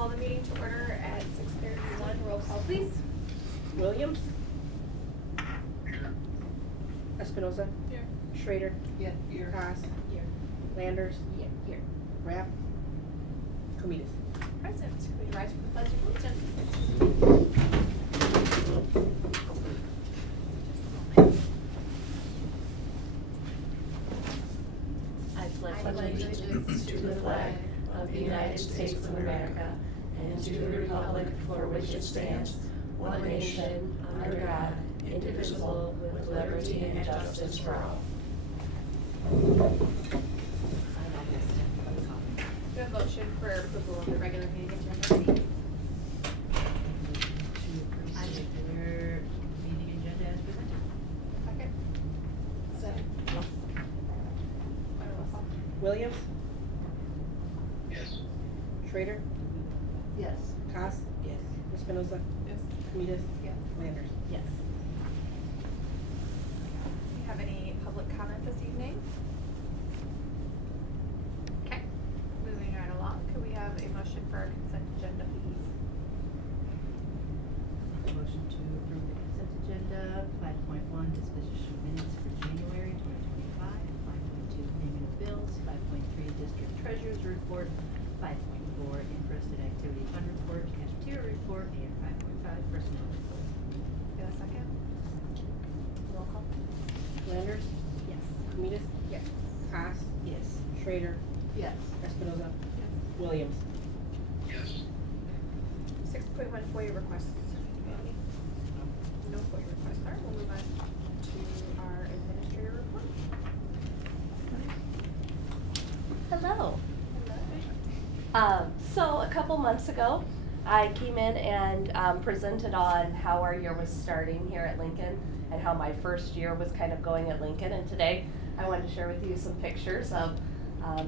call the meeting to order at 6:31. Roll call, please. Williams? Espinoza? Here. Schrader? Yeah, here. Haas? Here. Landers? Yeah, here. Rapp? Comitas? Present. Can we rise for the pledge of allegiance? I pledge allegiance to the flag of the United States of America and to the republic for which it stands, one nation, under God, indivisible, with liberty and justice for all. Do a motion for approval of the regular meeting agenda, please. I regular meeting agenda as presented. Second. Second. Roll call. Williams? Yes. Schrader? Yes. Haas? Yes. Espinoza? Yes. Comitas? Yes. Landers? Yes. Do you have any public comment this evening? Okay, moving right along, could we have a motion for our consent agenda, please? Make a motion to approve the consent agenda. 5.1, disposition of minutes for January 2025. 5.2, payment of bills. 5.3, district treasurer's report. 5.4, interested activity fund report, cafeteria report, and 5.5, personnel report. Get a second? Roll call. Landers? Yes. Comitas? Yes. Haas? Yes. Schrader? Yes. Espinoza? Yes. Williams? Yes. 6.1 FOIA requests. Any? No FOIA requests. All right, we'll move on to our administrator report. Hello. Hello. So a couple months ago, I came in and presented on how our year was starting here at Lincoln and how my first year was kind of going at Lincoln. And today, I wanted to share with you some pictures of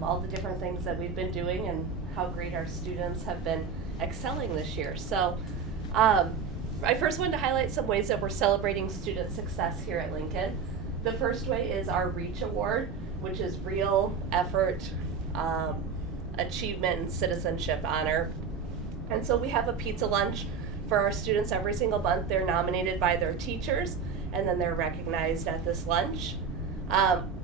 all the different things that we've been doing and how great our students have been excelling this year. So I first wanted to highlight some ways that we're celebrating student success here at Lincoln. The first way is our REACH Award, which is Real Effort, Achievement, and Citizenship Honor. And so we have a pizza lunch for our students every single month. They're nominated by their teachers, and then they're recognized at this lunch.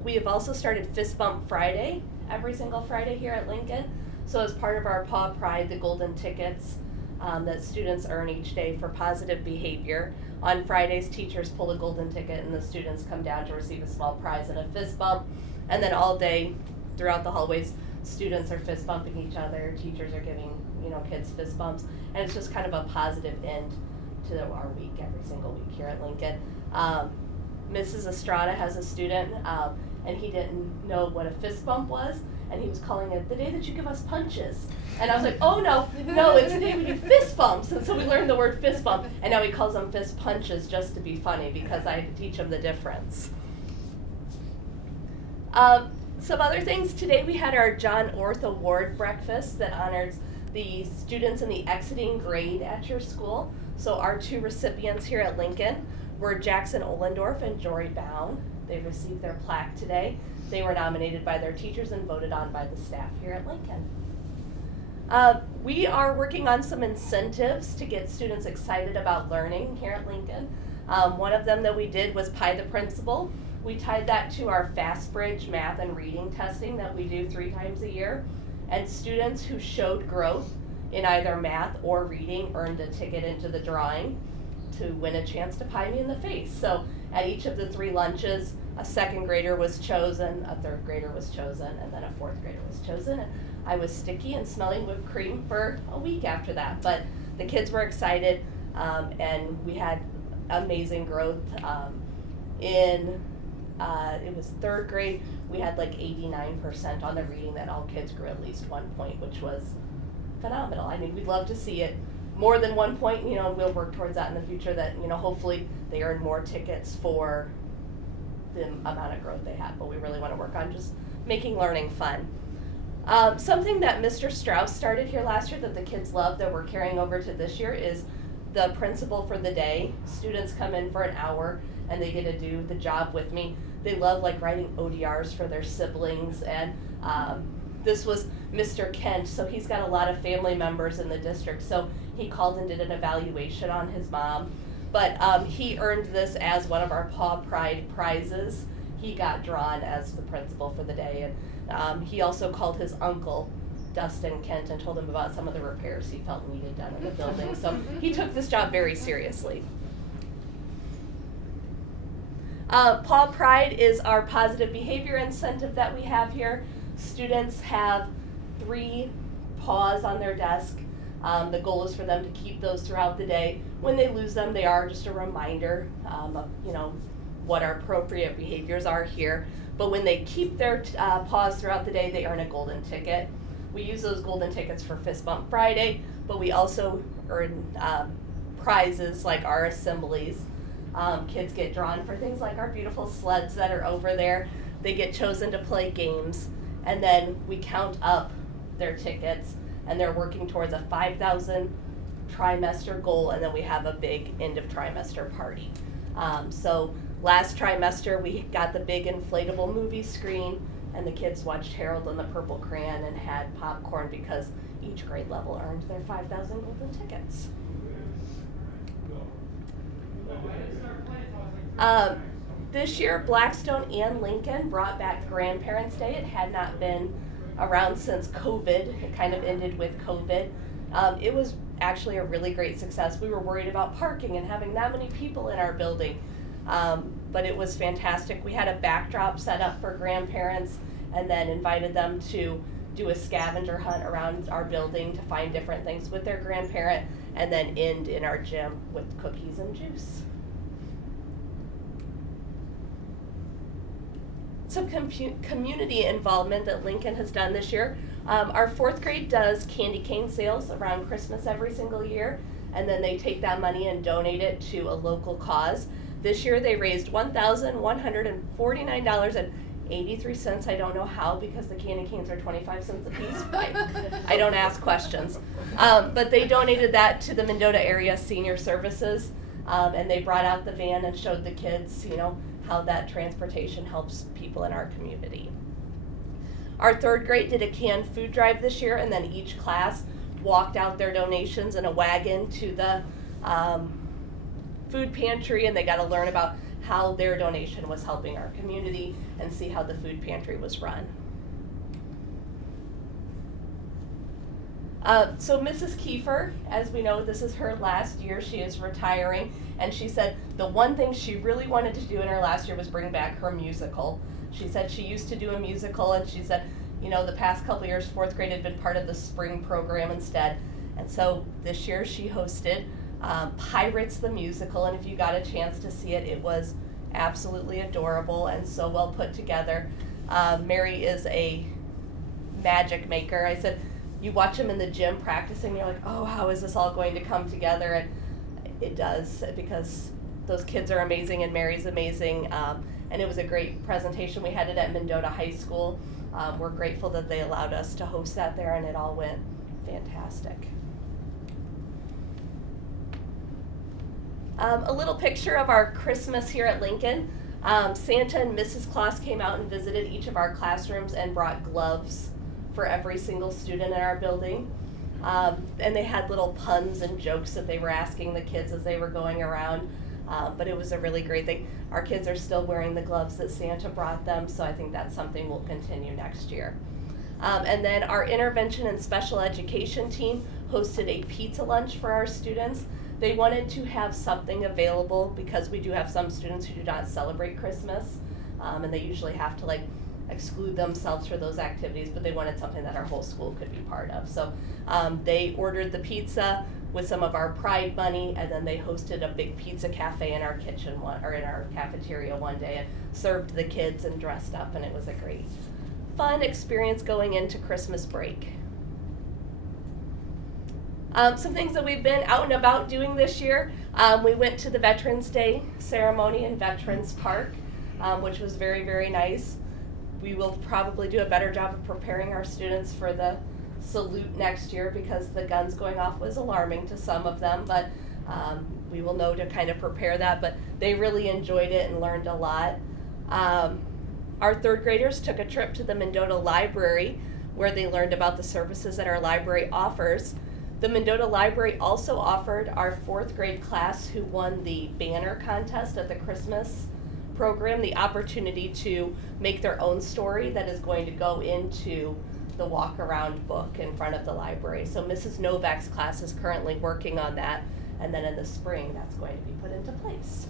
We have also started Fist Bump Friday, every single Friday here at Lincoln. So as part of our Paw Pride, the golden tickets that students earn each day for positive behavior. On Fridays, teachers pull a golden ticket and the students come down to receive a small prize and a fist bump. And then all day throughout the hallways, students are fist bumping each other, teachers are giving, kids fist bumps, and it's just kind of a positive end to our week, every single week here at Lincoln. Mrs. Estrada has a student, and he didn't know what a fist bump was, and he was calling it the day that you give us punches. And I was like, oh no, it's the day we do fist bumps. And so we learned the word fist bump, and now he calls them fist punches just to be funny because I had to teach him the difference. Some other things, today we had our John Orth Award breakfast that honors the students in the exiting grade at your school. So our two recipients here at Lincoln were Jackson Ohlendorf and Jory Bound. They received their plaque today. They were nominated by their teachers and voted on by the staff here at Lincoln. We are working on some incentives to get students excited about learning here at Lincoln. One of them that we did was Pie the Principal. We tied that to our FastBridge math and reading testing that we do 3 times a year. And students who showed growth in either math or reading earned a ticket into the drawing to win a chance to pie me in the face. So at each of the 3 lunches, a 2nd grader was chosen, a 3rd grader was chosen, and then a 4th grader was chosen. And I was sticky and smelling whipped cream for a week after that. But the kids were excited, and we had amazing growth. It was 3rd grade, we had like 89% on the reading that all kids grew at least 1 point, which was phenomenal. I mean, we'd love to see it more than 1 point, we'll work towards that in the future that, hopefully they earn more tickets for the amount of growth they have, but we really want to work on just making learning fun. Something that Mr. Strauss started here last year that the kids love that we're carrying over to this year is the principal for the day. Students come in for an hour and they get to do the job with me. They love writing ODRs for their siblings and this was Mr. Kent, so he's got a lot of family members in the district, so he called and did an evaluation on his mom. But he earned this as one of our Paw Pride prizes. He got drawn as the principal for the day, and he also called his uncle, Dustin Kent, and told him about some of the repairs he felt needed done in the building. So he took this job very seriously. Paw Pride is our positive behavior incentive that we have here. Students have 3 paws on their desk. The goal is for them to keep those throughout the day. When they lose them, they are just a reminder of what our appropriate behaviors are here. But when they keep their paws throughout the day, they earn a golden ticket. We use those golden tickets for Fist Bump Friday, but we also earn prizes like our assemblies. Kids get drawn for things like our beautiful sleds that are over there. They get chosen to play games, and then we count up their tickets, and they're working towards a 5,000 trimester goal, and then we have a big end of trimester party. So last trimester we got the big inflatable movie screen, and the kids watched Harold and the Purple Crayon and had popcorn because each grade level earned their 5,000 golden tickets. This year, Blackstone and Lincoln brought back Grandparents' Day. It had not been around since COVID. It kind of ended with COVID. It was actually a really great success. We were worried about parking and having that many people in our building, but it was fantastic. We had a backdrop set up for grandparents and then invited them to do a scavenger hunt around our building to find different things with their grandparent, and then end in our gym with cookies and juice. Some community involvement that Lincoln has done this year. Our 4th grade does candy cane sales around Christmas every single year, and then they take that money and donate it to a local cause. This year they raised $1,149.83. I don't know how, because the candy canes are 25 cents a piece. I don't ask questions. But they donated that to the Mendota Area Senior Services, and they brought out the van and showed the kids, how that transportation helps people in our community. Our 3rd grade did a canned food drive this year, and then each class walked out their donations in a wagon to the food pantry, and they got to learn about how their donation was helping our community and see how the food pantry was run. So Mrs. Kiefer, as we know, this is her last year. She is retiring, and she said the one thing she really wanted to do in her last year was bring back her musical. She said she used to do a musical, and she said, the past couple years, 4th grade had been part of the spring program instead. And so this year she hosted Pirates the Musical, and if you got a chance to see it, it was absolutely adorable and so well put together. Mary is a magic maker. I said, you watch them in the gym practicing, you're like, oh, how is this all going to come together? And it does, because those kids are amazing and Mary's amazing. And it was a great presentation. We had it at Mendota High School. We're grateful that they allowed us to host that there, and it all went fantastic. A little picture of our Christmas here at Lincoln. Santa and Mrs. Claus came out and visited each of our classrooms and brought gloves for every single student in our building. And they had little puns and jokes that they were asking the kids as they were going around. But it was a really great thing. Our kids are still wearing the gloves that Santa brought them, so I think that's something we'll continue next year. And then our intervention and special education team hosted a pizza lunch for our students. They wanted to have something available because we do have some students who do not celebrate Christmas, and they usually have to exclude themselves for those activities, but they wanted something that our whole school could be part of. So they ordered the pizza with some of our Pride money, and then they hosted a big pizza cafe in our kitchen in our cafeteria one day and served the kids and dressed up, and it was a great, fun experience going into Christmas break. Some things that we've been out and about doing this year. We went to the Veterans Day ceremony in Veterans Park, which was very, very nice. We will probably do a better job of preparing our students for the salute next year because the guns going off was alarming to some of them, but we will know to kind of prepare that, but they really enjoyed it and learned a lot. Our 3rd graders took a trip to the Mendota Library where they learned about the services that our library offers. The Mendota Library also offered our 4th grade class who won the banner contest at the Christmas program the opportunity to make their own story that is going to go into the walk-around book in front of the library. So Mrs. Novak's class is currently working on that, and then in the spring that's going to be put into place.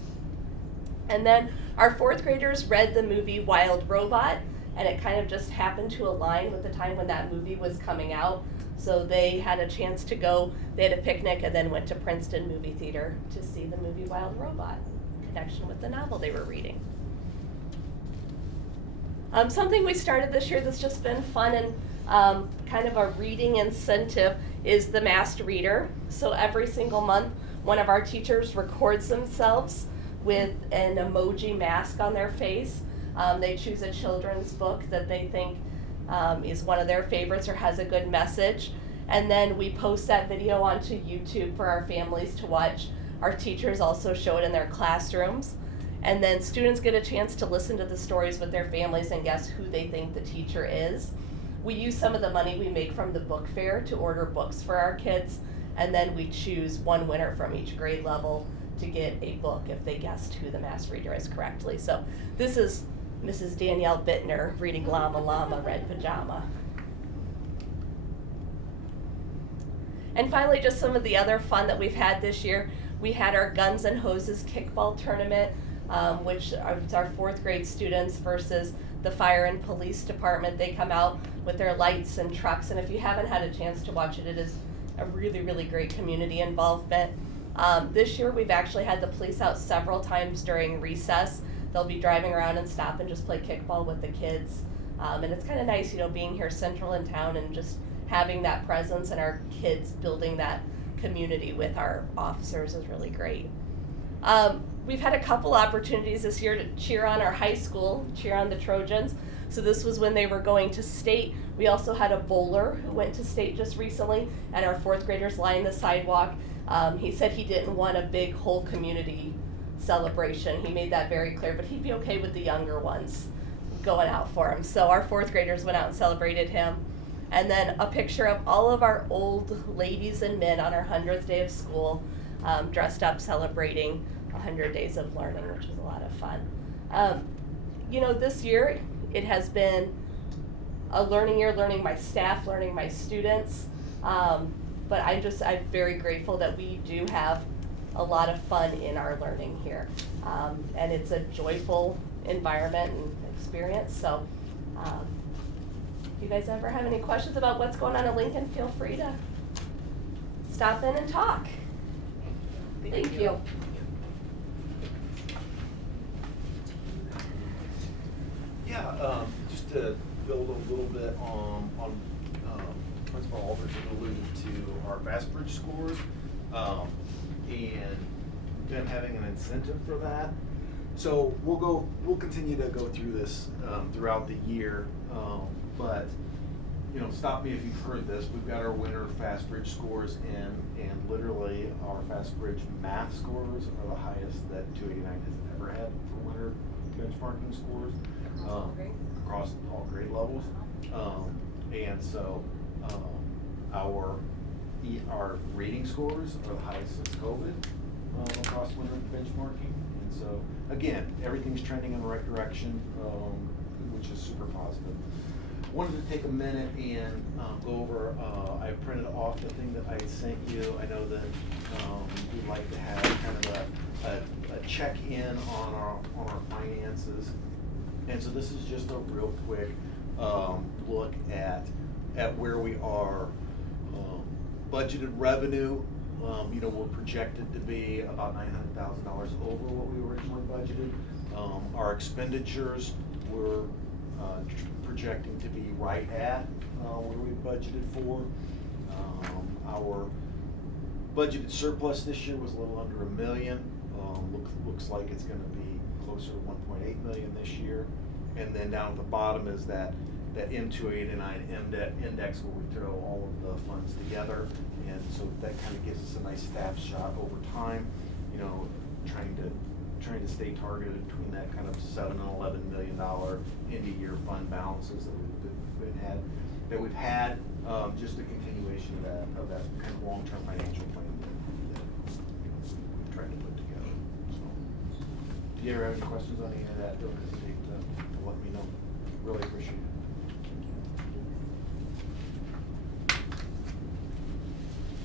And then our 4th graders read the movie Wild Robot, and it kind of just happened to align with the time when that movie was coming out. So they had a chance to go, they had a picnic and then went to Princeton Movie Theater to see the movie Wild Robot in connection with the novel they were reading. Something we started this year that's just been fun and kind of a reading incentive is the Masked Reader. So every single month, one of our teachers records themselves with an emoji mask on their face. They choose a children's book that they think is one of their favorites or has a good message. And then we post that video onto YouTube for our families to watch. Our teachers also show it in their classrooms. And then students get a chance to listen to the stories with their families and guess who they think the teacher is. We use some of the money we make from the book fair to order books for our kids. And then we choose one winner from each grade level to get a book if they guessed who the Masked Reader is correctly. So this is Mrs. Danielle Bittner reading Llama Llama Red Pajama. And finally, just some of the other fun that we've had this year. We had our Guns and Hoses kickball tournament, which is our 4th grade students versus the fire and police department. They come out with their lights and trucks, and if you haven't had a chance to watch it, it is a really, really great community involvement. This year we've actually had the police out several times during recess. They'll be driving around and stop and just play kickball with the kids. And it's kind of nice, being here central in town and just having that presence and our kids building that community with our officers is really great. We've had a couple opportunities this year to cheer on our high school, cheer on the Trojans. So this was when they were going to state. We also had a bowler who went to state just recently, and our 4th graders lined the sidewalk. He said he didn't want a big whole community celebration. He made that very clear, but he'd be okay with the younger ones going out for him. So our 4th graders went out and celebrated him. And then a picture of all of our old ladies and men on our 100th day of school, dressed up celebrating 100 days of learning, which was a lot of fun. This year it has been a learning year, learning my staff, learning my students. But I'm very grateful that we do have a lot of fun in our learning here. And it's a joyful environment and experience. So if you guys ever have any questions about what's going on in Lincoln, feel free to stop in and talk. Thank you. Yeah, just to build a little bit on Principal Aldridge alluded to our Fastbridge scores, and them having an incentive for that. So we'll continue to go through this throughout the year, but stop me if you've heard this. We've got our winter Fastbridge scores in, and literally our Fastbridge math scores are the highest that 289 has ever had for winter benchmarking scores. Across all grade levels, and so our reading scores are the highest since COVID across winter benchmarking, and so again, everything's trending in the right direction, which is super positive. Wanted to take a minute and go over. I printed off the thing that I sent you. I know that we'd like to have kind of a check-in on our finances. And so this is just a real quick look at where we are. Budgeted revenue, we're projected to be about $900,000 over what we originally budgeted. Our expenditures, we're projecting to be right at where we budgeted for. Our budgeted surplus this year was a little under $1 million. Looks like it's going to be closer to 1.8 million this year. And then down at the bottom is that M289 index where we throw all of the funds together. And so that kind of gives us a nice snapshot over time, trying to stay targeted between that kind of $7 and $11 million end of year fund balances that we've had. that we've had, just a continuation of that kind of long-term financial plan that we've tried to put together, so. Do you ever have any questions on any of that, don't hesitate to let me know, really appreciate it.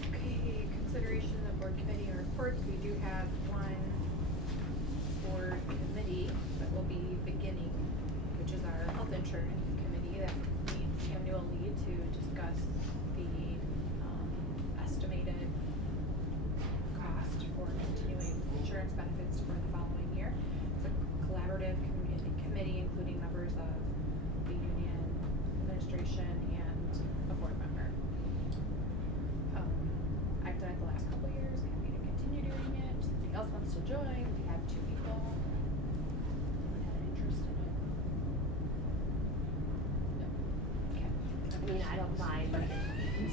Okay, consideration of board committee reports, we do have one board committee that will be beginning, which is our health insurance committee that meets annually to discuss the estimated cost for continuing insurance benefits for the following year. It's a collaborative committee including members of the union administration and a board member. I've done it the last couple of years, happy to continue doing it. If somebody else wants to join, we have 2 people who had an interest in it. No. Okay. I mean, I don't mind,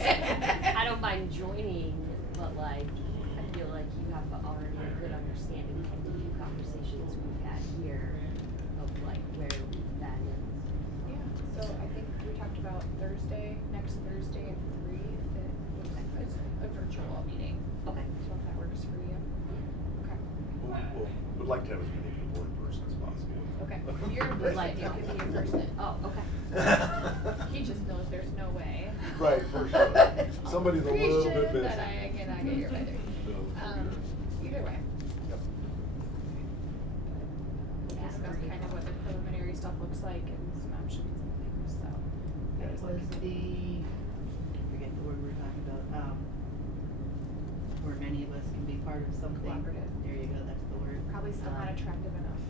I don't mind joining, but like, I feel like you have already a good understanding from the few conversations we've had here of like where that is. Yeah, so I think we talked about next Thursday at 3, it's a virtual meeting. Okay. So if that works for you. Okay. Would like to have as many people in person as possible. Okay, if you're in Would person, like you to. can be in person. Oh, okay. He just knows there's no way. Right, for sure. Somebody's a little bit Appreciate busy. that I cannot get here by 3. Either way. Yep. We'll Yeah, discuss pretty kind of what the preliminary stuff looks like and some options and things, so. Yeah. Was I forget the word we were talking about, where many of us can be part of something. Collaborative. There you go, that's the word. Probably still not attractive enough.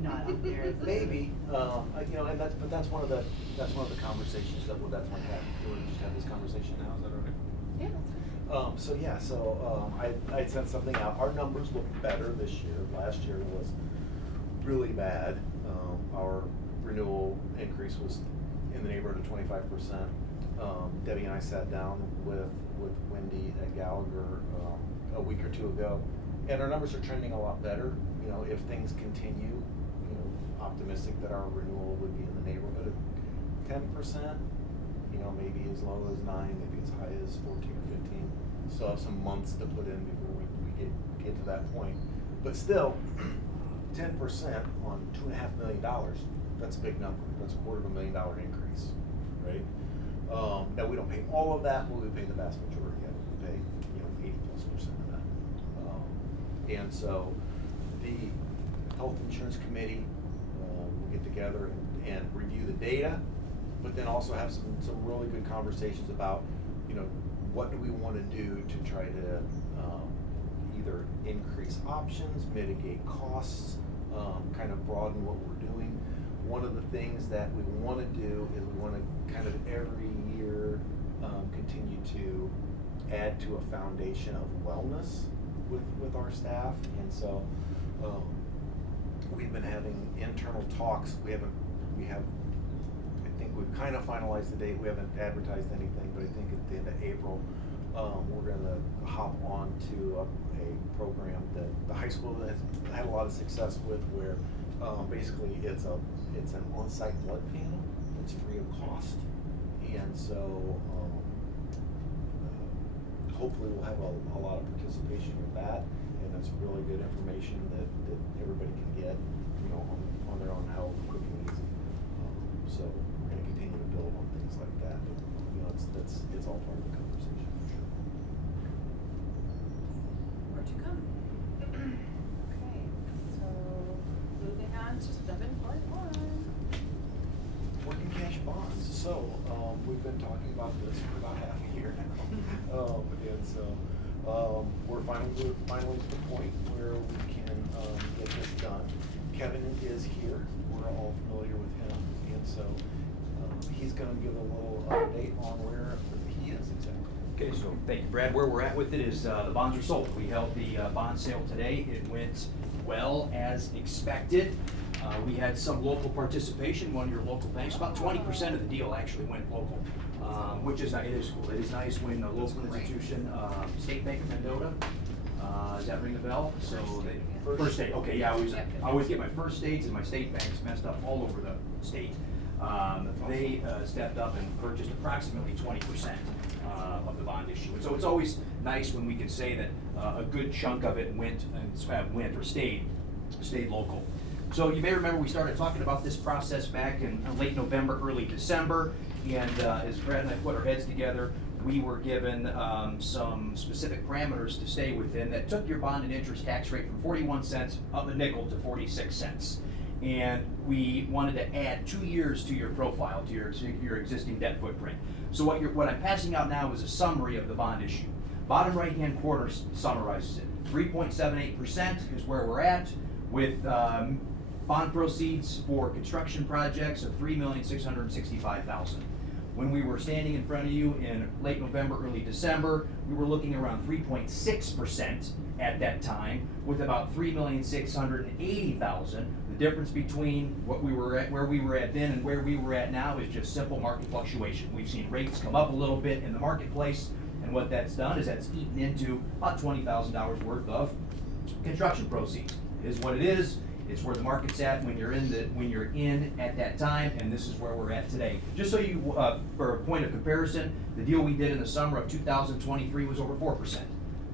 Not out there as a- Maybe, you know, and that's one of the conversations that we'll definitely have. Do we just have this conversation now? Is that all right? Yeah, that's good. I sent something out. Our numbers look better this year. Last year was really bad. Our renewal increase was in the neighborhood of 25%. Debbie and I sat down with Wendy at Gallagher a week or 2 ago, and our numbers are trending a lot better. You know, if things continue, you know, optimistic that our renewal would be in the neighborhood of 10%. You know, maybe as low as 9, maybe as high as 14 or 15. Still have some months to put in before we get to that point. But still, 10% on $2.5 million, that's a big number. That's a $250,000 increase, right? Now we don't pay all of that, but we pay the vast majority of it. We pay, you know, 80+% of that. And so the health insurance committee will get together and review the data, but then also have some really good conversations about, you know, what do we want to do to try to either increase options, mitigate costs, kind of broaden what we're doing. One of the things that we want to do is we want to kind of every year continue to add to a foundation of wellness with our staff, and so we've been having internal talks. I think we've kind of finalized the date. We haven't advertised anything, but I think at the end of April, we're going to hop on to a program that the high school has had a lot of success with, where basically it's an on-site blood panel. It's free of cost, and so hopefully we'll have a lot of participation with that, and it's really good information that everybody can get, you know, on their own health, quick and easy. So we're going to continue to build on things like that. But, you know, it's all part of the conversation for sure. More to come. Okay, so moving on to 7.1. Working cash bonds. So we've been talking about this for about half a year now, and so we're finally to the point where we can get this done. Kevin is here. We're all familiar with him, and so he's going to give a little update on where he is exactly. Okay, so thank you, Brad. Where we're at with it is the bonds are sold. We held the bond sale today. It went well as expected. We had some local participation. One of your local banks, about 20% of the deal actually went local, which is nice. It is cool. It is nice when a local institution, State Bank of Mendota, does that ring a bell? So First State. Okay, yeah, I always get my First States and my state banks messed up all over the state. They stepped up and purchased approximately 20% of the bond issue. And so it's always nice when we can say that a good chunk of it went or stayed local. So you may remember we started talking about this process back in late November, early December, and as Brad and I put our heads together, we were given some specific parameters to stay within that took your bond and interest tax rate from 41 cents up a nickel to 46 cents. And we wanted to add 2 years to your profile, to your existing debt footprint. So what I'm passing out now is a summary of the bond issue. Bottom right-hand corner summarizes it. 3.78% is where we're at, with bond proceeds for construction projects of $3,665,000. When we were standing in front of you in late November, early December, we were looking around 3.6% at that time, with about $3,680,000. The difference between where we were at then and where we were at now is just simple market fluctuation. We've seen rates come up a little bit in the marketplace, and what that's done is that's eaten into about $20,000 worth of construction proceeds. It is what it is. It's where the market's at when you're in at that time, and this is where we're at today. Just so you, for a point of comparison, the deal we did in the summer of 2023 was over 4%.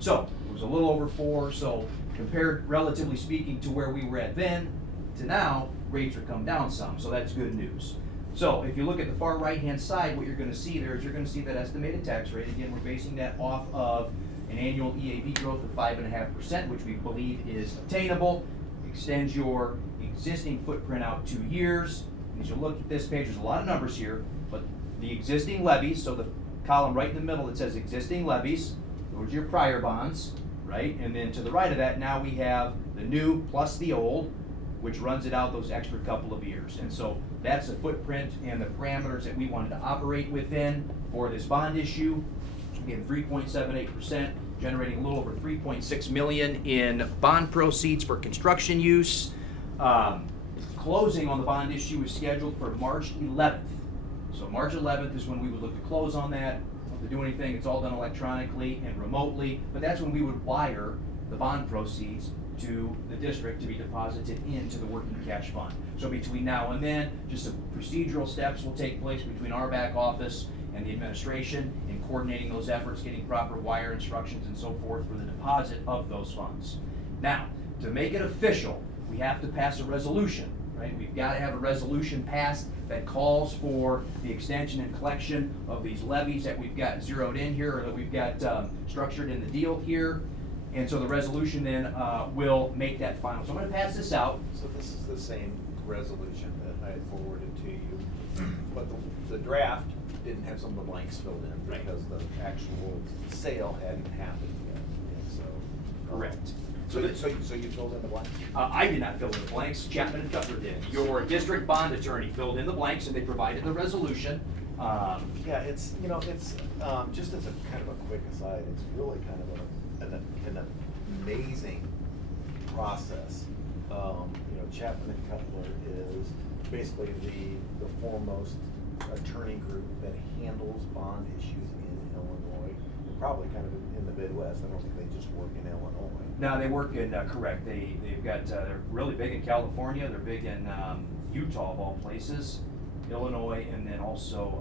So it was a little over 4. So compared, relatively speaking, to where we were at then to now, rates are come down some. So that's good news. So if you look at the far right-hand side, what you're going to see there is you're going to see that estimated tax rate. Again, we're basing that off of an annual EAV growth of 5.5%, which we believe is attainable. Extends your existing footprint out 2 years. And as you look at this page, there's a lot of numbers here, but the existing levies, so the column right in the middle that says existing levies, those are your prior bonds, right? And then to the right of that, now we have the new plus the old, which runs it out those extra couple of years. And so that's the footprint and the parameters that we wanted to operate within for this bond issue. Again, 3.78%. Generating a little over $3.6 million in bond proceeds for construction use. Closing on the bond issue is scheduled for March 11th. So March 11th is when we would look to close on that. Don't have to do anything. It's all done electronically and remotely. But that's when we would wire the bond proceeds to the district to be deposited into the working cash fund. So between now and then, just some procedural steps will take place between our back office and the administration in coordinating those efforts, getting proper wire instructions and so forth for the deposit of those funds. Now, to make it official, we have to pass a resolution, right? We've got to have a resolution passed that calls for the extension and collection of these levies that we've got zeroed in here, or that we've got structured in the deal here. And so the resolution then will make that final. So I'm going to pass this out. So this is the same resolution that I had forwarded to you, but the draft didn't have some of the blanks filled in because the actual sale hadn't happened yet. And so Correct. So you filled in the blanks? I did not fill in the blanks. Chapman and Cutler did. Your district bond attorney filled in the blanks, and they provided the resolution. Yeah, it's just as a kind of a quick aside, it's really kind of an amazing process. Chapman and Cutler is basically the foremost attorney group that handles bond issues in Illinois, probably kind of in the Midwest. I don't think they just work in Illinois. No, they work in, correct, they've got, they're really big in California, they're big in Utah of all places, Illinois, and then also,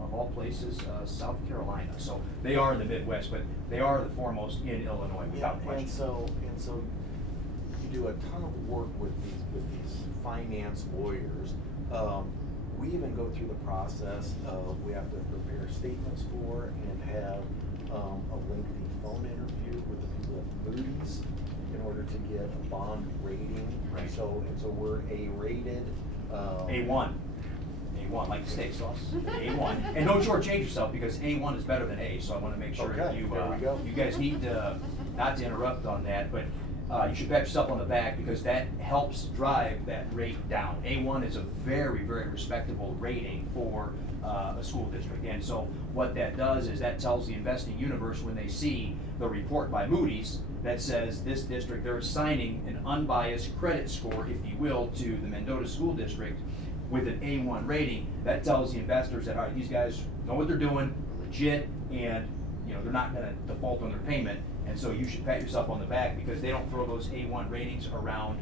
of all places, South Carolina. So they are in the Midwest, but they are the foremost in Illinois without question. And so you do a ton of work with these finance lawyers. We even go through the process of, we have to prepare statements for and have a lengthy phone interview with the people at Moody's in order to get a bond rating. Right. So we're A-rated. A1, like the steak sauce, A1. And don't shortchange yourself, because A1 is better than A, so I want to make sure that Okay, you, there we go. you guys need to, not to interrupt on that, but you should pat yourself on the back, because that helps drive that rate down. A1 is a very, very respectable rating for a school district. And so what that does is that tells the investing universe, when they see the report by Moody's that says this district, they're assigning an unbiased credit score, if you will, to the Mendota School District with an A1 rating, that tells the investors that, all right, these guys know what they're doing, legit, and they're not going to default on their payment. And so you should pat yourself on the back, because they don't throw those A1 ratings around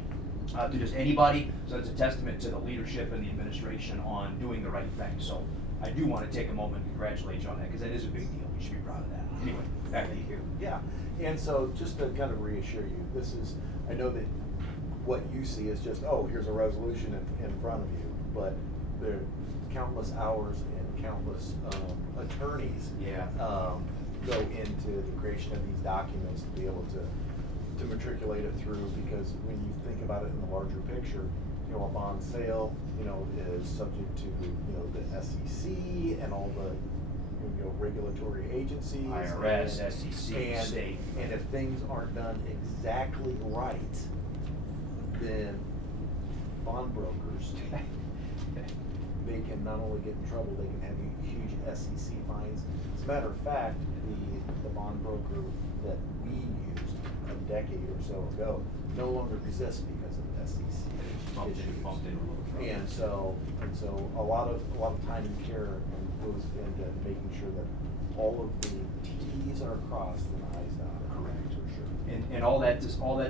to just anybody. So it's a testament to the leadership and the administration on doing the right thing. So I do want to take a moment and congratulate you on that, because that is a big deal. You should be proud of that. Anyway, back to you. Yeah, and so just to kind of reassure you, this is, I know that what you see is just, oh, here's a resolution in front of you, but there are countless hours and countless attorneys Yeah. go into the creation of these documents to be able to matriculate it through, because when you think about it in the larger picture, you know, a bond sale, you know, is subject to, you know, the SEC and all the, you know, regulatory agencies. IRS, and- SEC, and- state. And if things aren't done exactly right, then bond brokers, they can not only get in trouble, they can have huge SEC fines. As a matter of fact, the bond broker that we used a decade or so ago no longer exists because of SEC Bumped issues. into a little trouble. And so a lot of time and care goes into making sure that all of the T's are crossed and I's dotted. Correct. For sure. And all that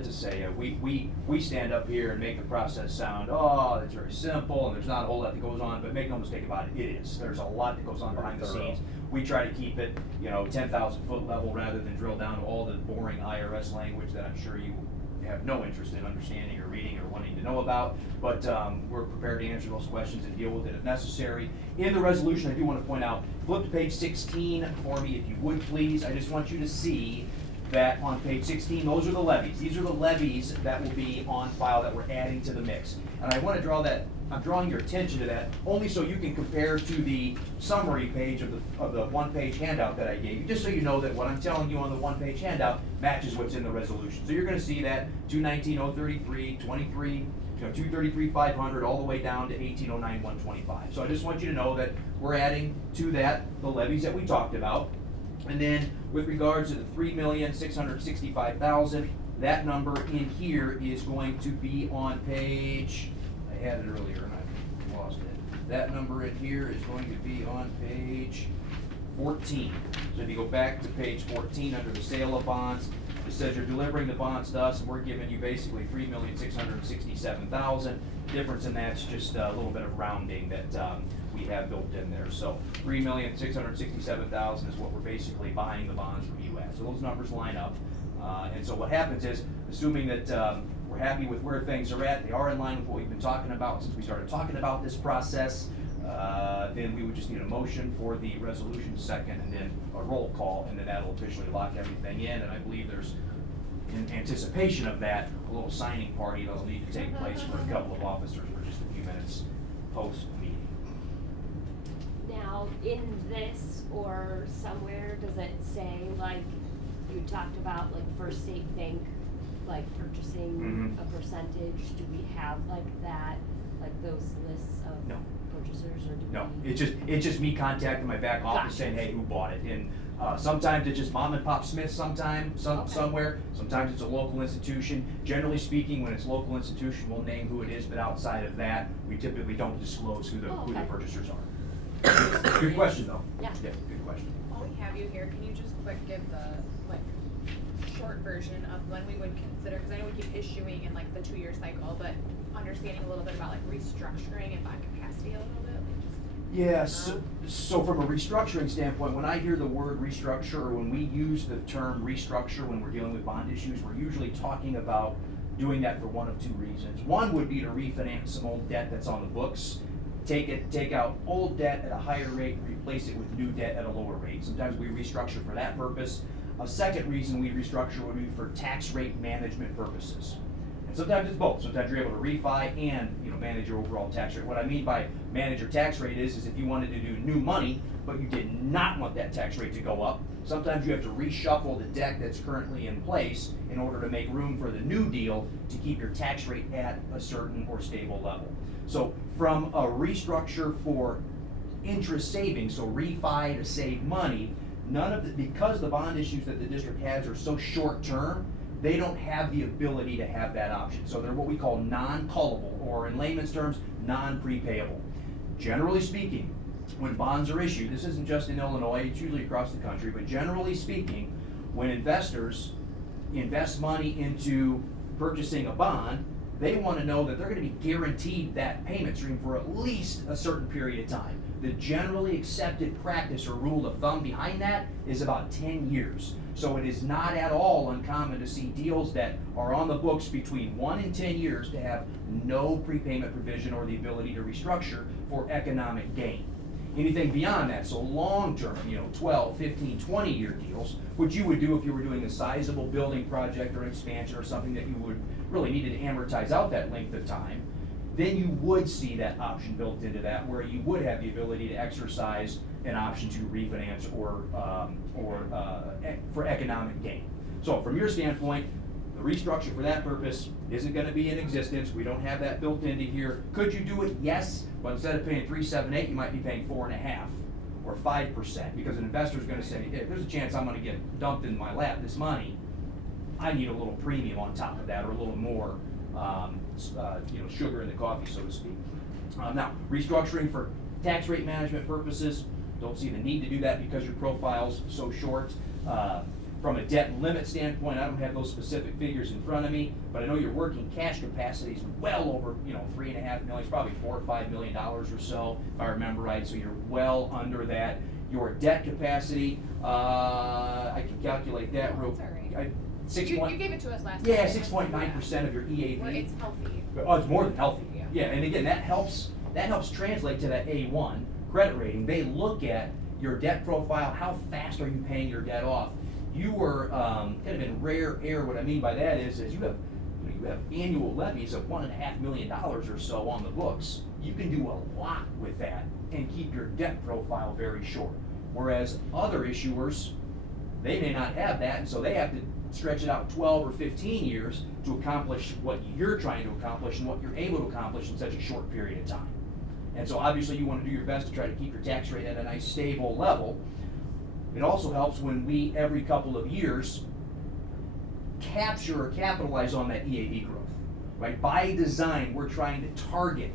to say, we stand up here and make the process sound, oh, it's very simple, and there's not a whole lot that goes on, but make no mistake about it, it is. There's a lot that goes on behind the Very scenes. We try to keep it, 10,000 foot level rather than drill down to all the boring IRS language that I'm sure you have no interest in understanding or reading or wanting to know about. But we're prepared to answer those questions and deal with it if necessary. In the resolution, I do want to point out, flip to page 16 for me if you would please. I just want you to see that on page 16, those are the levies. These are the levies that will be on file that we're adding to the mix. And I want to draw that, I'm drawing your attention to that only so you can compare to the summary page of the one-page handout that I gave you, just so you know that what I'm telling you on the one-page handout matches what's in the resolution. So you're going to see that 219.033, 23, 233,500 all the way down to 1809, 125. So I just want you to know that we're adding to that the levies that we talked about. And then with regards to the 3,665,000, that number in here is going to be on page, I had it earlier and I lost it. That number in here is going to be on page 14. So if you go back to page 14 under the sale of bonds, it says you're delivering the bonds to us and we're giving you basically 3,667,000. Difference in that's just a little bit of rounding that we have built in there. So 3,667,000 is what we're basically buying the bonds from you at. So those numbers line up. And so what happens is, assuming that we're happy with where things are at, they are in line with what we've been talking about since we started talking about this process, then we would just need a motion for the resolution second and then a roll call, and then that'll officially lock everything in. And I believe there's, in anticipation of that, a little signing party that'll need to take place for a couple of officers for just a few minutes post-meeting. Now, in this or somewhere, does it say, like, you talked about, like, First State Bank, like, purchasing Mhm. a percentage? Do we have, like, that, like, those lists of No. purchasers, or do we? No, it's just me contacting my back office saying, hey, who bought it? And sometimes it's just mom and pop Smith Okay. somewhere. Sometimes it's a local institution. Generally speaking, when it's local institution, we'll name who it is, but outside of that, we typically don't disclose who the Okay. purchasers are. Good question, though. Yeah. Yeah, good question. While we have you here, can you just quick give the, like, short version of when we would consider, because I know we keep issuing in like the 2-year cycle, but understanding a little bit about like restructuring and bond capacity a little bit, like just. Yeah, so from a restructuring standpoint, when I hear the word restructure, or when we use the term restructure when we're dealing with bond issues, we're usually talking about doing that for one of two reasons. One would be to refinance some old debt that's on the books, take out old debt at a higher rate and replace it with new debt at a lower rate. Sometimes we restructure for that purpose. A second reason we restructure would be for tax rate management purposes. And sometimes it's both. Sometimes you're able to refi and manage your overall tax rate. What I mean by manage your tax rate is if you wanted to do new money, but you did not want that tax rate to go up, sometimes you have to reshuffle the deck that's currently in place in order to make room for the new deal to keep your tax rate at a certain or stable level. So from a restructure for interest savings, so refi to save money, because the bond issues that the district has are so short term, they don't have the ability to have that option. So they're what we call non-callable, or in layman's terms, non-prepayable. Generally speaking, when bonds are issued, this isn't just in Illinois, it's usually across the country, but generally speaking, when investors invest money into purchasing a bond, they wanna know that they're gonna be guaranteed that payment stream for at least a certain period of time. The generally accepted practice or rule of thumb behind that is about 10 years. So it is not at all uncommon to see deals that are on the books between 1 and 10 years to have no prepayment provision or the ability to restructure for economic gain. Anything beyond that, so long-term, 12, 15, 20-year deals, which you would do if you were doing a sizable building project or expansion or something that you would really needed to amortize out that length of time, then you would see that option built into that where you would have the ability to exercise an option to refinance or for economic gain. So from your standpoint, the restructure for that purpose isn't gonna be in existence. We don't have that built into here. Could you do it? Yes, but instead of paying 3.78, you might be paying 4.5 or 5%, because an investor's gonna say, hey, there's a chance I'm gonna get dumped in my lap this money. I need a little premium on top of that, or a little more, sugar in the coffee, so to speak. Now, restructuring for tax rate management purposes, don't see the need to do that because your profile's so short. From a debt limit standpoint, I don't have those specific figures in front of me, but I know your working cash capacity is well over, $3.5 million, it's probably $4 or $5 million or so, if I remember right, so you're well under that. Your debt capacity, I can calculate that real. That's all right. You gave it to us last time. Yeah, 6.9% of your EAV. Where it's healthy. Oh, it's more than healthy. Yeah. Yeah, and again, that helps translate to that A1 credit rating. They look at your debt profile, how fast are you paying your debt off. You were kind of in rare air. What I mean by that is you have annual levies of $1.5 million or so on the books. You can do a lot with that and keep your debt profile very short. Whereas other issuers, they may not have that, and so they have to stretch it out 12 or 15 years to accomplish what you're trying to accomplish and what you're able to accomplish in such a short period of time. And so obviously you want to do your best to try to keep your tax rate at a nice stable level. It also helps when we, every couple of years, capture or capitalize on that EAV growth, right? By design, we're trying to target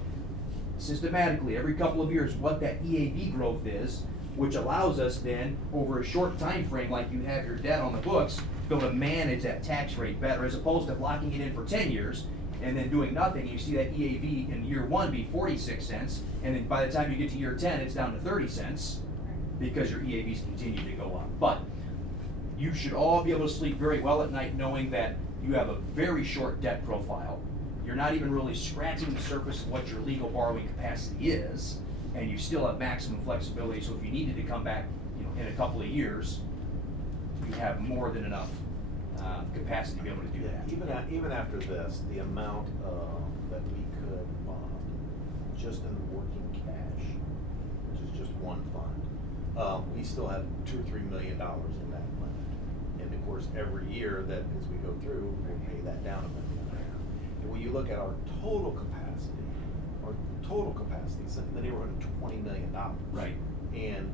systematically every couple of years what that EAV growth is, which allows us then, over a short time frame like you have your debt on the books, be able to manage that tax rate better, as opposed to locking it in for 10 years and then doing nothing. You see that EAV in year 1 be 46 cents, and then by the time you get to year 10, it's down to 30 cents because your EAVs continue to go up. But you should all be able to sleep very well at night knowing that you have a very short debt profile. You're not even really scratching the surface of what your legal borrowing capacity is, and you still have maximum flexibility. So if you needed to come back, in a couple of years, you have more than enough capacity to be able to do that. Even after this, the amount that we could bond just in the working cash, which is just one fund, we still have $2 or $3 million in that limit. And of course, every year that as we go through, we'll pay that down $1.5 million. And when you look at our total capacity is in the neighborhood of $20 million. Right. And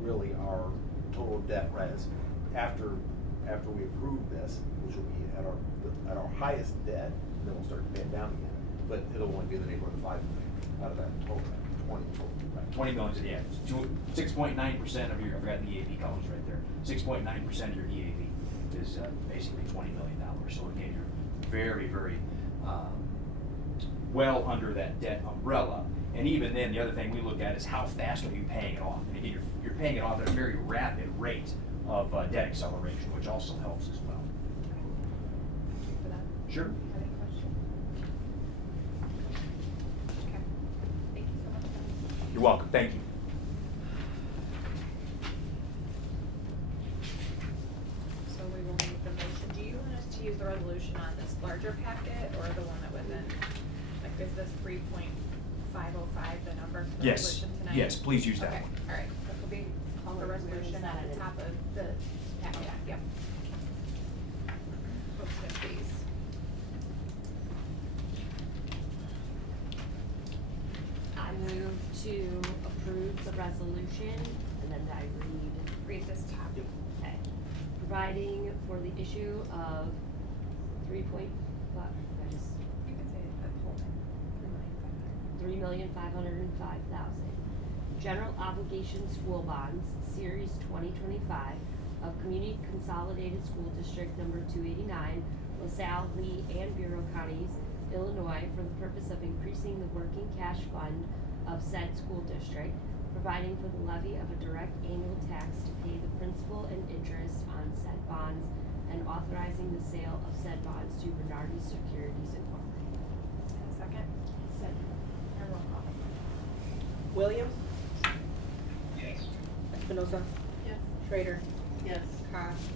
really our total debt rise after we approve this, which will be at our highest debt, then we'll start paying down again. But it'll only be in the neighborhood of $5 million out of that total, 20 total. Right, 20 million, yeah, 6.9% of your, I forgot the EAV columns right there. 6.9% of your EAV is basically $20 million. So again, you're very, very well under that debt umbrella. And even then, the other thing we look at is how fast are you paying it off? And again, you're paying it off at a very rapid rate of debt acceleration, which also helps as well. Thank you for that. Sure. Have any questions? Okay. Thank you so much. You're welcome. Thank you. So we will make the motion. Do you want us to use the resolution on this larger packet or the one that was in, like, is this 3.505 the number for the Yes. resolution tonight? Yes, please use that Okay, one. all right, that will be the resolution at the top of the packet, yep. Motion, please. I move to approve the resolution, and then I Read this top. okay, providing for the issue of 3.5, You can say it, that whole thing. 3,505,000. General obligation school bonds, series 2025 of Community Consolidated School District number 289, LaSalle, Lee, and Bureau counties, Illinois, for the purpose of increasing the working cash fund of said school district, providing for the levy of a direct annual tax to pay the principal and interest on said bonds, and authorizing the sale of said bonds to Bernardi Securities Incorporated. And a second? Second. And roll call. Williams, Yes. Espinoza, Yes. Schrader, Yes. Haas,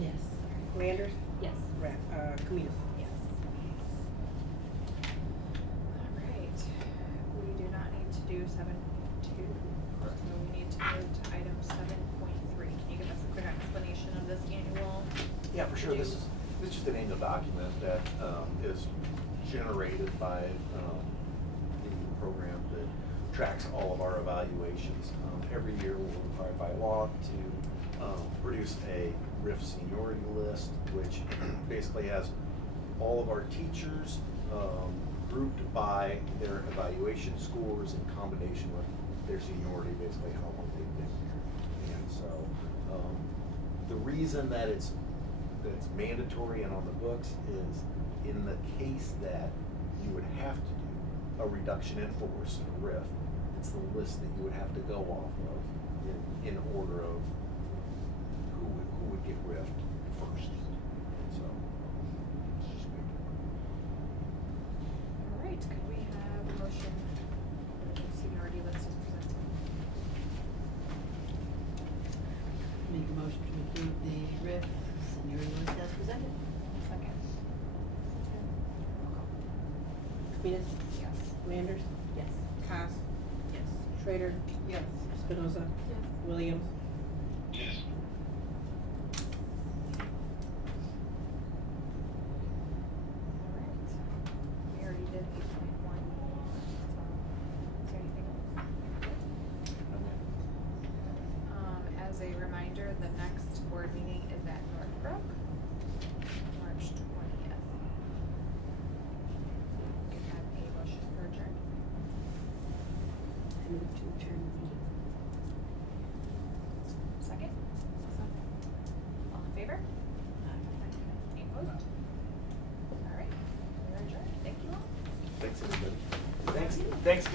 Yes. Landers, Yes. Coomides. Yes. All right, we do not need to do 7.2. Correct. So we need to move to item 7.3. Can you give us a quick explanation of this annual? Yeah, for sure. This is just an annual document that is generated by the program that tracks all of our evaluations. Every year we're required by law to produce a RIF seniority list, which basically has all of our teachers grouped by their evaluation scores in combination with their seniority, basically how long they've been here. And so the reason that it's mandatory and on the books is in the case that you would have to do a reduction in force, a RIF, it's the list that you would have to go off of in order of who would get RIF'd first. And so it's just good. All right, could we have a motion for the seniority list as presented? Make a motion to approve the RIF seniority list as presented. Second. Roll call. Coomides, Yes. Landers, Yes. Haas, Yes. Schrader, Yes. Espinoza, Yes. Williams, Yes. All right. We already did 8.1, so is there anything else? As a reminder, the next board meeting is at Northbrook, March 20th. We have a motion for adjourn. I move to adjourn the meeting. Second? All in favor? Any opposed? All right, we're adjourned. Thank you all. Thanks, everybody. Thanks.